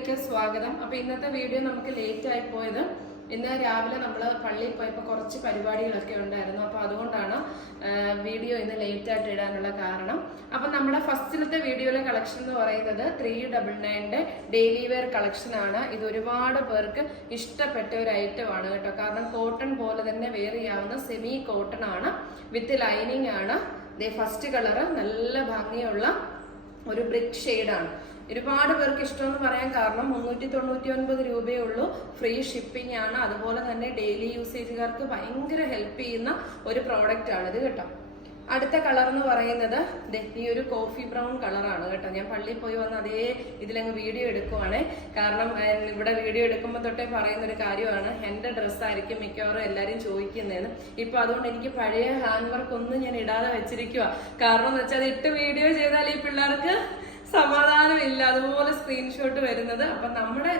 വീഡിയോയിലേക്ക് സ്വാഗതം. അപ്പൊ ഇന്നത്തെ വീഡിയോ നമുക്ക് ലേറ്റ് ആയി പോയത് ഇന്ന് രാവിലെ നമ്മൾ പള്ളിയിൽ പോയപ്പോൾ കുറച്ച് പരിപാടികളൊക്കെ ഉണ്ടായിരുന്നു. അപ്പോൾ അതുകൊണ്ടാണ് വീഡിയോ ഇന്ന് ലേറ്റ് ആയിട്ട് ഇടാനുള്ള കാരണം. അപ്പം നമ്മുടെ ഫസ്റ്റിലത്തെ വീഡിയോയിലെ കളക്ഷൻ എന്ന് പറയുന്നത് ത്രീ ഡബിൾ നയന്റെ ഡെയിലി വെയർ കളക്ഷൻ ആണ്. ഇത് ഒരുപാട് പേർക്ക് ഇഷ്ടപ്പെട്ട ഒരു ഐറ്റം ആണ് കേട്ടോ. കാരണം കോട്ടൺ പോലെ തന്നെ വെയർ ചെയ്യാവുന്ന സെമി കോട്ടൺ ആണ്. വിത്ത് ലൈനിങ് ആണ്. ഫസ്റ്റ് കളറ് നല്ല ഭംഗിയുള്ള ഒരു ബ്രിക്ക് ഷെയ്ഡാണ് ഒരുപാട് പേർക്ക് ഇഷ്ടമെന്ന് പറയാൻ കാരണം മുന്നൂറ്റി തൊണ്ണൂറ്റി ഒൻപത് രൂപയേ ഉള്ളൂ. ഫ്രീ ഷിപ്പിംഗ് ആണ്. അതുപോലെ തന്നെ ഡെയിലി യൂസേജുകാർക്ക് ഭയങ്കര ഹെൽപ്പ് ചെയ്യുന്ന ഒരു പ്രോഡക്റ്റ് ആണ് ഇത് കേട്ടോ. അടുത്ത കളർ എന്ന് പറയുന്നത് ഈ ഒരു കോഫി ബ്രൗൺ കളറാണ് കേട്ടോ. ഞാൻ പള്ളിയിൽ പോയി വന്ന് അതേ ഇതിലങ്ങ് വീഡിയോ എടുക്കുവാണ്. കാരണം ഇവിടെ വീഡിയോ എടുക്കുമ്പോൾ തൊട്ടേ പറയുന്ന ഒരു കാര്യമാണ് എന്റെ ഡ്രസ്സായിരിക്കും മിക്കവാറും എല്ലാവരും ചോദിക്കുന്നതെന്ന് ഇപ്പൊ അതുകൊണ്ട് എനിക്ക് പഴയ ഹാൻഡ് വർക്ക് ഒന്നും ഞാൻ ഇടാതെ വെച്ചിരിക്കുക കാരണം എന്ന് വെച്ചാൽ ഇട്ട് വീഡിയോ ചെയ്താൽ ഈ പിള്ളേർക്ക് സമാധാനമില്ല. അതുപോലെ സ്ക്രീൻഷോട്ട് വരുന്നത്. അപ്പൊ നമ്മുടെ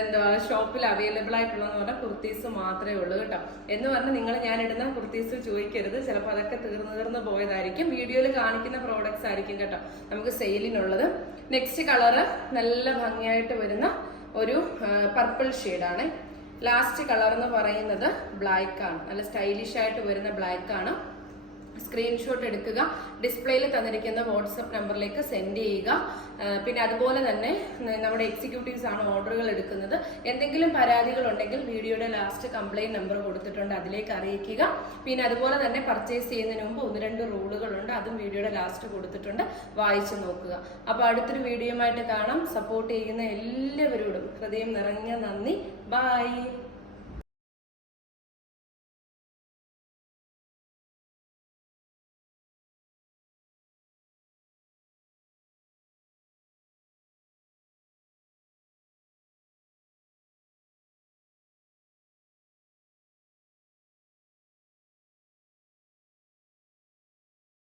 എന്താ ഷോപ്പിൽ അവൈലബിൾ ആയിട്ടുള്ളതെന്ന് പറഞ്ഞാൽ കുർത്തീസ് മാത്രമേ ഉള്ളൂ കേട്ടോ. എന്ന് പറഞ്ഞാൽ നിങ്ങൾ ഞാൻ ഇടുന്ന കുർത്തീസ് ചോദിക്കരുത്. ചിലപ്പോൾ അതൊക്കെ തീർന്നു തീർന്നു പോയതായിരിക്കും. വീഡിയോയിൽ കാണിക്കുന്ന പ്രോഡക്റ്റ്സ് ആയിരിക്കും കേട്ടോ നമുക്ക് സെയിലിനുള്ളത് നെക്സ്റ്റ് കളറ് നല്ല ഭംഗിയായിട്ട് വരുന്ന ഒരു പർപ്പിൾ ഷെയ്ഡാണ് ലാസ്റ്റ് കളർ എന്ന് പറയുന്നത് ബ്ലാക്ക് ആണ്. നല്ല സ്റ്റൈലിഷ് ആയിട്ട് വരുന്ന ബ്ലാക്ക് ആണ്. സ്ക്രീൻഷോട്ട് എടുക്കുക. ഡിസ്പ്ലേയിൽ തന്നിരിക്കുന്ന വാട്സപ്പ് നമ്പറിലേക്ക് സെൻഡ് ചെയ്യുക. പിന്നെ അതുപോലെ തന്നെ നമ്മുടെ എക്സിക്യൂട്ടീവ്സ് ആണ് ഓർഡറുകൾ എടുക്കുന്നത്. എന്തെങ്കിലും പരാതികൾ ഉണ്ടെങ്കിൽ വീഡിയോയുടെ ലാസ്റ്റ് കംപ്ലയിന്റ് നമ്പർ കൊടുത്തിട്ടുണ്ട് അതിലേക്ക് അറിയിക്കുക. പിന്നെ അതുപോലെ തന്നെ പർച്ചേസ് ചെയ്യുന്നതിന് മുമ്പ് ഒന്ന് രണ്ട് റൂളുകളുണ്ട് അതും വീഡിയോയുടെ ലാസ്റ്റ് കൊടുത്തിട്ടുണ്ട്. വായിച്ചു നോക്കുക. അപ്പോൾ അടുത്തൊരു വീഡിയോയുമായിട്ട് കാണാം. സപ്പോർട്ട് ചെയ്യുന്ന എല്ലാവരോടും ഹൃദയം നിറഞ്ഞ നന്ദി. ബൈ